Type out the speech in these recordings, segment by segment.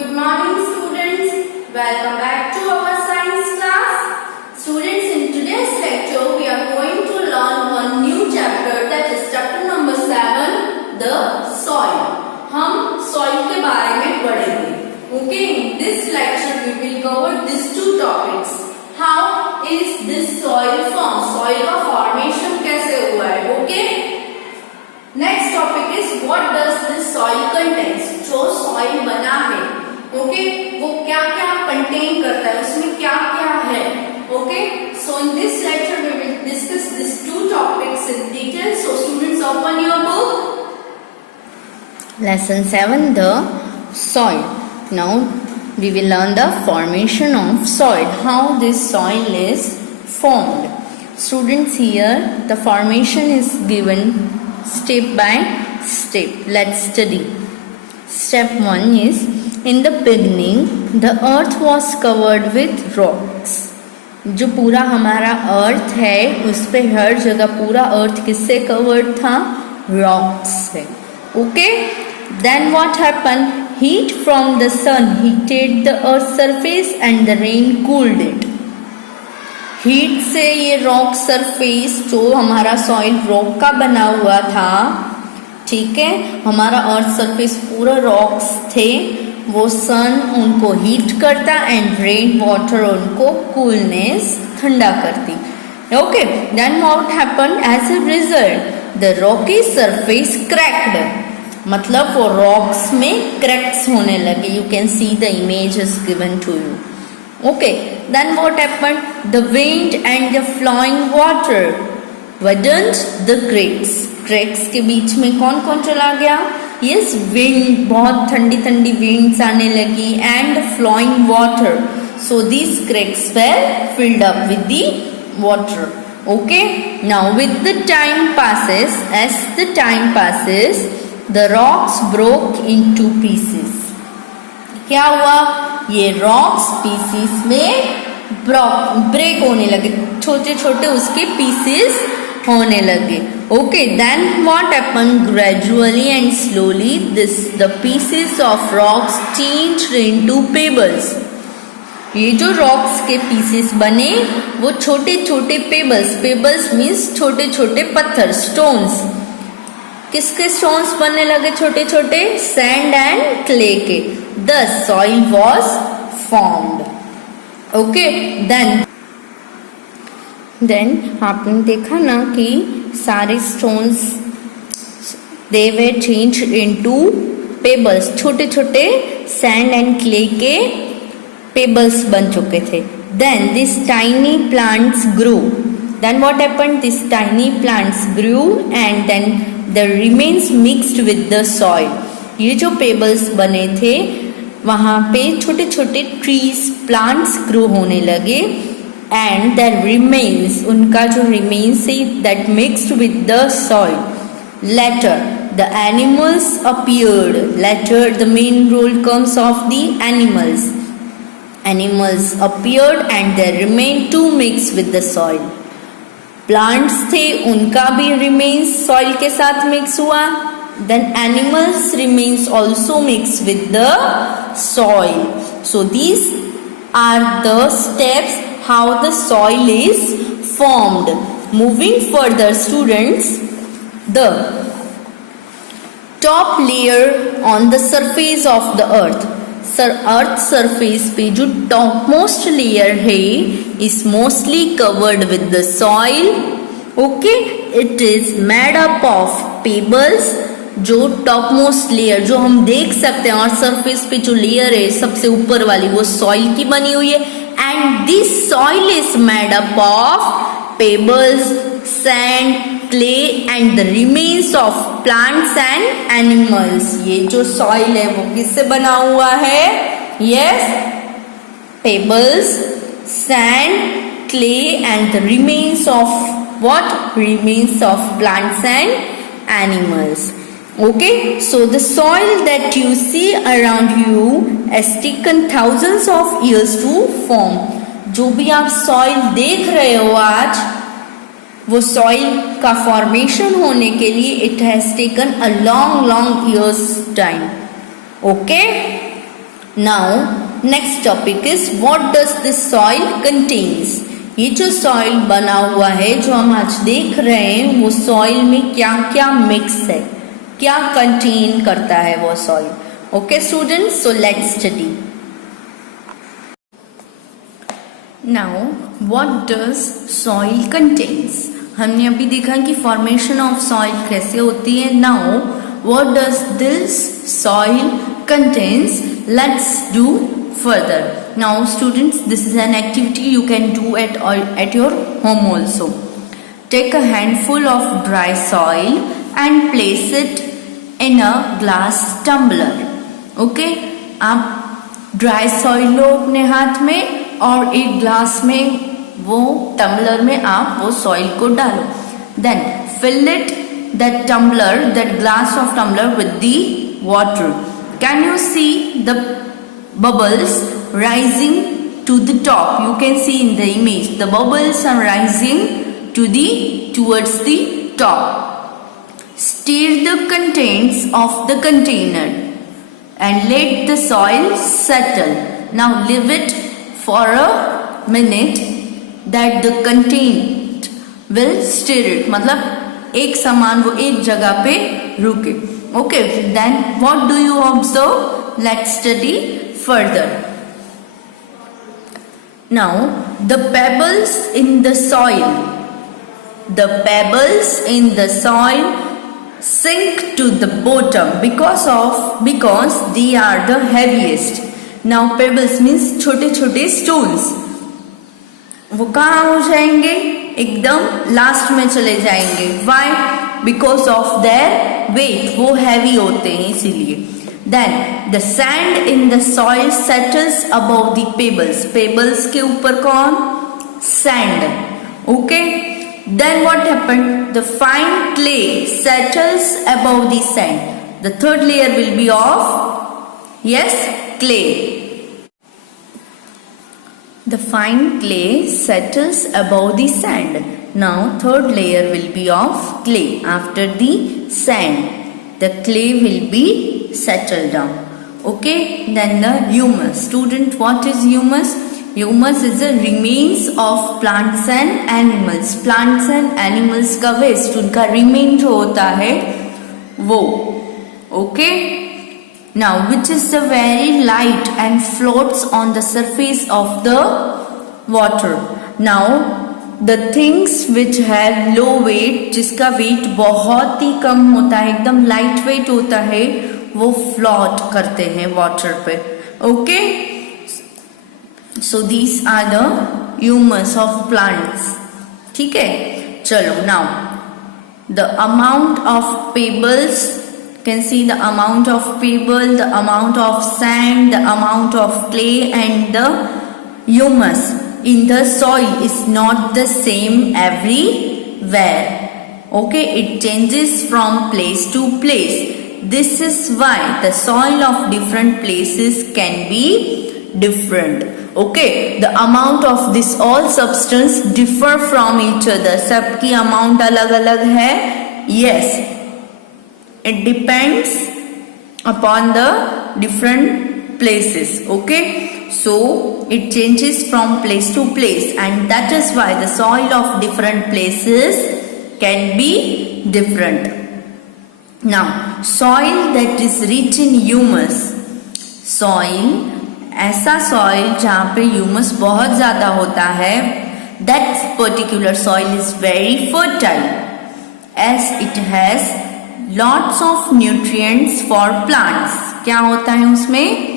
Good morning students. Welcome back to our science class. Students, in today's lecture we are going to learn one new chapter, that is chapter number 7, the soil. हम soil के बारे में पढ़ेंगे. Okay, in this lecture we will cover these two topics. How is this soil formed? Soil का formation कैसे हुआ है? Okay. Next topic is what does this soil contains? जो soil बना है, okay, वो क्या क्या contain करता है, उसमें क्या क्या है, okay. So in this lecture we will discuss these two topics in detail. So students, open your book. Lesson 7, the soil. Now we will learn the formation of soil, how this soil is formed. Students, here the formation is given step by step. Let's study. Step 1 is, in the beginning the earth was covered with rocks. जो पूरा हमारा अर्थ है उस पे हर जगह पूरा अर्थ किससे covered था? रॉक्स से. Okay. Then what happen? Heat from the sun heated the earth surface and the rain cooled it. Heat से ये रॉक सरफेस, जो हमारा सॉइल रॉक का बना हुआ था, ठीक है, हमारा अर्थ सरफेस पूरा रॉक्स थे, वो सन उनको हीट करता एंड रेन वाटर उनको कूलनेस ठंडा करती. Okay. Then what happen? As a result the rocky surface cracked. मतलब वो रॉक्स में क्रैक्स होने लगे. You can see the image is given to you. Okay, then what happened? The wind and the flowing water widened the cracks. Cracks के बीच में कौन कौन चला गया? Yes, wind, बहुत ठंडी ठंडी winds आने लगी and flowing water. So these cracks were filled up with the water. Okay, now with the time passes, as the time passes, the rocks broke into pieces. क्या हुआ? ये रॉक्स पीसीस में break होने लगे, छोटे छोटे उसके पीसेस होने लगे. Okay. Then what happen? Gradually and slowly this the pieces of rocks changed into pebbles. ये जो रॉक्स के पीसेस बने वो छोटे छोटे पेबल्स. पेबल्स मीन्स छोटे छोटे पत्थर, स्टोन्स. किसके स्टोन्स बनने लगे? छोटे छोटे सैंड एंड क्ले के. The soil was formed. Okay. Then आपने देखा ना कि सारे stones they were changed into pebbles. छोटे छोटे sand and clay के pebbles बन चुके थे. Then these tiny plants grew. Then what happened? These tiny plants grew and then the remains mixed with the soil. ये जो pebbles बने थे वहाँ पे छोटे छोटे ट्रीज, प्लांट्स ग्रो होने लगे एंड देयर रिमेन्स, उनका जो रिमेन्स है that mixed with the soil. Later the animals appeared. Later the main role comes of the animals. Animals appeared and their remain to mix with the soil. Plants थे, उनका भी remains soil के साथ mix हुआ. Then animals remains also mixed with the soil. So these are the steps how the soil is formed. Moving further, students, the top layer on the surface of the earth. Earth surface पे जो topmost layer है is mostly covered with the soil. Okay, it is made up of pebbles. जो top most layer जो हम देख सकते हैं और सरफेस पे जो लेयर है सबसे ऊपर वाली वो सॉइल की बनी हुई है. And this soil is made up of pebbles, sand, clay and the remains of plants and animals. ये जो सॉइल है वो किससे बना हुआ है? Yes, pebbles, sand, clay and the remains of what? Remains of plants and animals. Okay, so the soil that you see around you has taken thousands of years to form. जो भी आप soil देख रहे हो आज, वो soil का formation होने के लिए it has taken a long years time. Okay, Now next topic is what does this soil contains. ये जो सॉइल बना हुआ है जो हम आज देख रहे हैं वो सॉइल में क्या क्या मिक्स है, क्या कंटेन करता है वो soil. Okay students, so let's study. Now what does soil contains. हमने अभी देखा कि फॉर्मेशन ऑफ सॉइल कैसे होती है. Now what does this soil contains, let's do further. Now students, this is an activity you can do at your home also. Take a handful of dry soil and place it in a glass tumbler. Okay, आप dry soil लो अपने हाथ में और एक glass में वो tumbler में आप वो सॉइल को डालो. Then fill it that tumbler, that glass of tumbler with the water. Can you see the bubbles rising to the top? You can see in the image the bubbles are rising towards the top. Stir the contents of the container and let the soil settle. Now leave it for a minute that the content will stir it. मतलब एक समान वो एक जगह पे रुके. Okay, then what do you observe? Let's study further. Now the pebbles in the soil sink to the bottom because they are the heaviest. Now pebbles means छोटे छोटे stones. वो कहाँ हो जाएंगे, एकदम लास्ट में चले जाएंगे. Why? Because of their weight, वो heavy होते हैं इसीलिए. Then the sand in the soil settles above the pebbles. Pebbles के ऊपर कौन? Sand. Okay. Then what happened? The fine clay settles above the sand. The third layer will be of, yes, clay. The fine clay settles above the sand. Now third layer will be of clay. After the sand, the clay will be settled down. Okay, then the humus. Student, what is humus? Humus is the remains of plants and animals. Plants and animals का waste, उनका remain जो होता है वो. Okay. Now which is the very light and floats on the surface of the water. Now the things which have low weight, जिसका weight बहुत ही कम होता है, एकदम light weight होता है, वो फ्लोट करते हैं वाटर पे. Okay, so these are the humus of plants. ठीक है, चलो. Now the amount of pebbles, can see the amount of pebble, the amount of sand, the amount of clay and the humus in the soil is not the same everywhere. Okay, it changes from place to place. This is why the soil of different places can be different. Okay, the amount of this all substance differ from each other. सबकी amount अलग अलग है. Yes, it depends upon the different places. Okay, so it changes from place to place, and that is why the soil of different places can be different. Now soil that is rich in humus, soil ऐसा soil जहाँ पे humus बहुत ज़्यादा होता है, that particular soil is very fertile as it has lots of nutrients for plants. क्या होता है उसमें?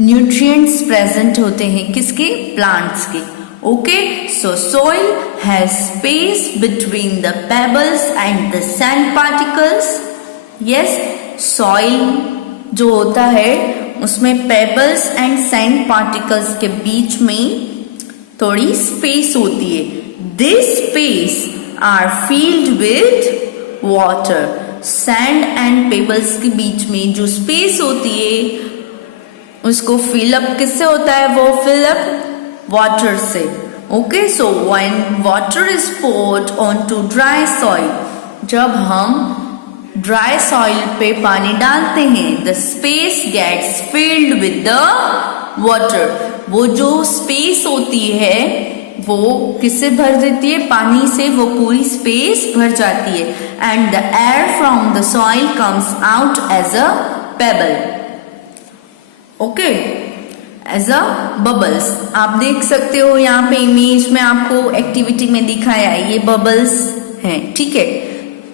न्यूट्रिएंट्स प्रेजेंट होते हैं किसके? प्लांट्स के. Okay, so soil has space between the pebbles and the sand particles. Yes, soil जो होता है उसमें पेबल्स एंड सैंड पार्टिकल्स के बीच में थोड़ी स्पेस होती है. This space are filled with water. Sand and pebbles के बीच में जो स्पेस होती है उसको फिलअप किससे होता है? वो फिलअप वाटर से. Okay, so when water is poured onto dry soil, जब हम ड्राई सॉइल पे पानी डालते हैं, the space gets filled with the water. वो जो स्पेस होती है वो किससे भर देती है? पानी से वो पूरी स्पेस भर जाती है। And the air from the soil comes out as a pebble, okay, as a bubbles. आप देख सकते हो यहाँ पे इमेज में आपको एक्टिविटी में दिखाया है, ये बबल्स हैं, ठीक है।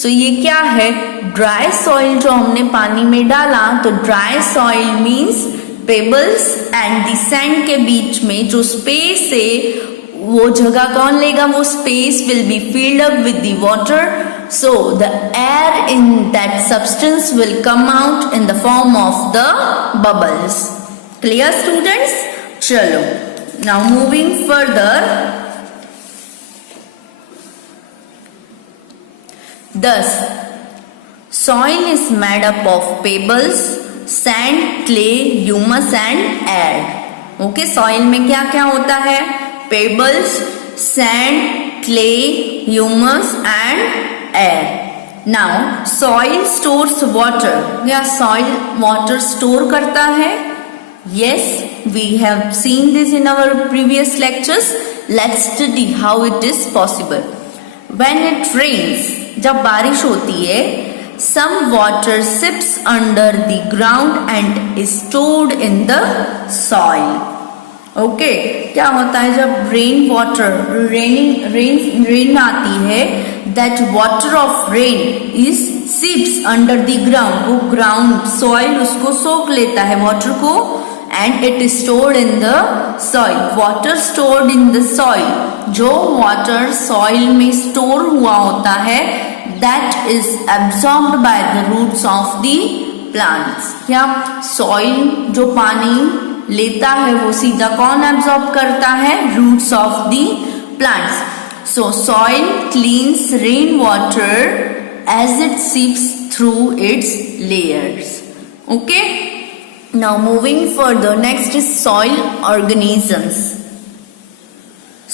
सो ये क्या है? ड्राई सॉइल जो हमने पानी में डाला, तो dry soil means pebbles and the sand के बीच में जो स्पेस है वो जगह कौन लेगा? वो space will be filled up with the water, so the air in that substance will come out in the form of the bubbles. Clear students? चलो, now moving further. Thus, soil is made up of pebbles, sand, clay, humus and air. Okay, soil में क्या क्या होता है? Pebbles, sand, clay, humus and air. Now, soil stores water. क्या soil water store करता है? Yes, we have seen this in our previous lectures. Let's study how it is possible. When it rains, जब बारिश होती है, some water seeps under the ground and is stored in the soil. Okay, क्या होता है जब rain water rain आती है, that water of rain is seeps under the ground, वो ग्राउंड सॉइल उसको सोख लेता है वाटर को, and it is stored in the soil. Water stored in the soil, जो वाटर सॉइल में स्टोर हुआ होता है, that is absorbed by the roots of the plants. क्या सॉइल जो पानी लेता है वो सीधा कौन एब्सॉर्ब करता है? Roots of the plants. So soil cleans rain water as it seeps through its layers, okay. Now moving further, next is soil organisms.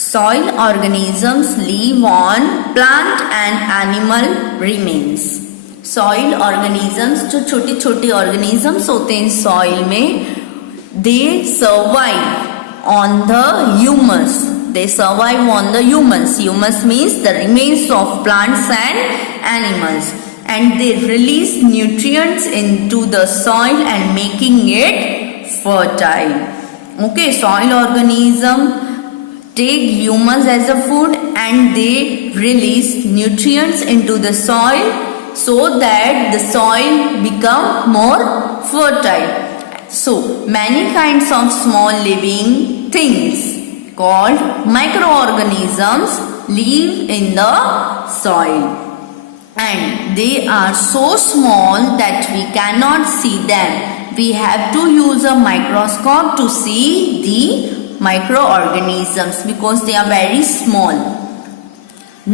Soil organisms live on plant and animal remains. Soil organisms जो छोटे छोटे organisms होते हैं soil में, they survive on the humus. They survive on the humus. Humus means the remains of plants and animals, and they release nutrients into the soil and making it fertile. Okay, soil organism take humus as a food and they release nutrients into the soil so that the soil become more fertile. So, many kinds of small living things called microorganisms live in the soil, and they are so small that we cannot see them. We have to use a microscope to see the microorganisms because they are very small.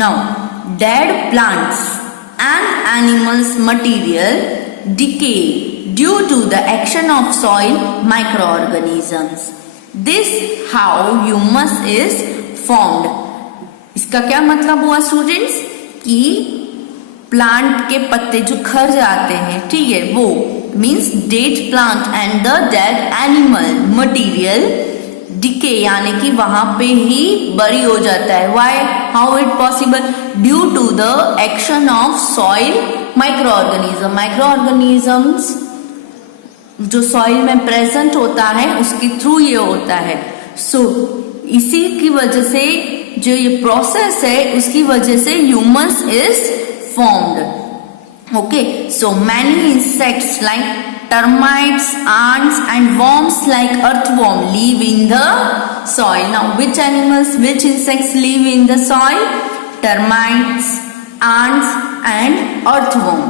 Now, dead plants and animals material decay due to the action of soil microorganisms. This how humus is formed. इसका क्या मतलब हुआ students? कि plant के पत्ते जो खर जाते हैं, ठीक है, वो means dead plant and the dead animal material decay, यानी कि वहां पे ही बरी हो जाता है। Why? How it possible? Due to the action of soil microorganism. Microorganisms जो सॉइल में प्रेजेंट होता है उसके थ्रू ये होता है। सो इसी की वजह से जो ये प्रोसेस है उसकी वजह से humus is formed. Okay, so many insects like termites, ants and worms like earthworm live in the soil. Now which animals, which insects live in the soil? Termites, ants and earthworm.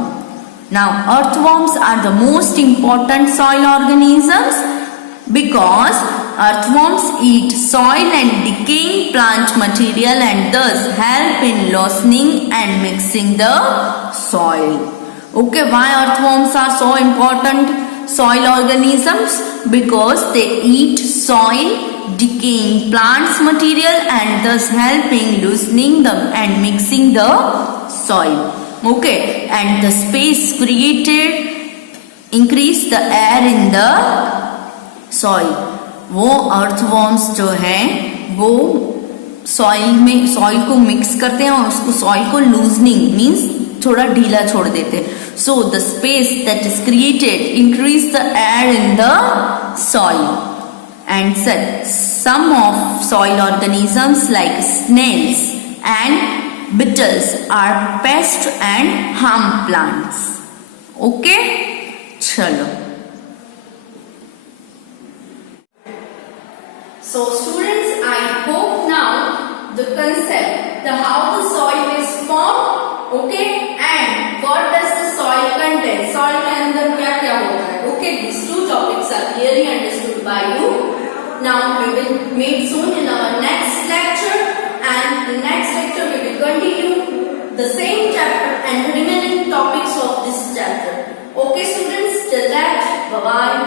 Now earthworms are the most important soil organisms because earthworms eat soil and decaying plant material and thus help in loosening and mixing the soil. Okay, why earthworms are so important soil organisms? Because they eat soil, decaying plants material and thus helping loosening them and mixing the soil. Okay, and the space created increase the air in the soil. वो earthworms जो है वो soil को mix करते हैं और उसको soil को लूजनिंग मीन्स थोड़ा ढीला छोड़ देते हैं. So the space that is created increase the air in the soil. And some of soil organisms like snails and beetles are pests and harm plants. Okay, chalo. So students, I hope now the concept, the how the soil is formed, okay, and what does the soil contain. Soil के अंदर क्या क्या होता है. Okay, these two topics are clearly understood by you. Now we will meet soon in our next lecture, and in next lecture we will continue the same chapter and remaining topics of this chapter. Okay students, till that, bye bye.